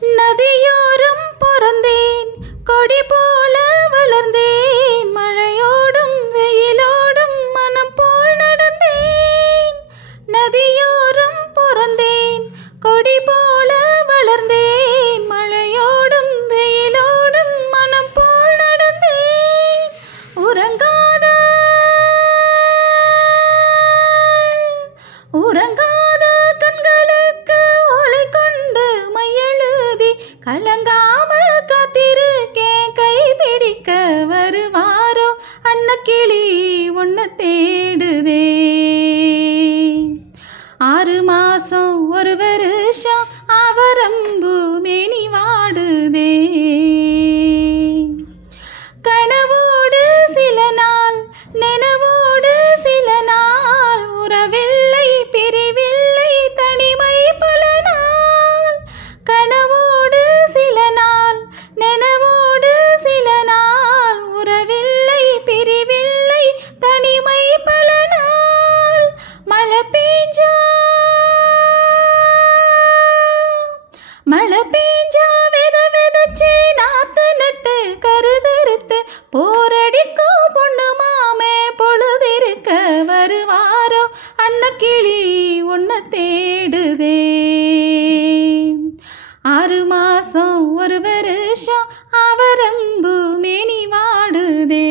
நதியோரம் பிறந்தேன், கொடி போல வளர்ந்தேன், மழையோடும் வெயிலோடும் மனம் போல் நடந்தேன். நதியோரம் பிறந்தேன், கொடி போல வளர்ந்தேன், மழையோடும் வெயிலோடும் மனம் போல் நடந்தேன். உறங்காத உறங்காத கண்களுக்கு ஒளி கொண்டு மையெழுதி கலங்காம காத்திருக்கேன், கை பிடிக்க வருவாரோ அன்னக்கிளி உன்னை தேடுதே. 6 மாசம் ஒரு வருஷம் அவரம்பு மேனி வாடுதே. கனவோடு சில நாள், நினைவோடு சில நாள், உறவில்லை பிரிவில்லை தனிமை பல நாள். கனவோடு சில நாள், நினைவோடு சில நாள், உறவில்லை பிரிவில்லை தனிமை பல நாள். மழை பெஞ்சா வித விதச்சி நாத்து நட்டு கருதறுத்து போரடிக்கும் பொண்ணு மாமே பொழுதிருக்க வருவாரோ அன்னக்கிளி உன்னை தேடுதே. 6 மாசம் ஒரு வருஷம் அவரம்பு மேனி வாடுதே.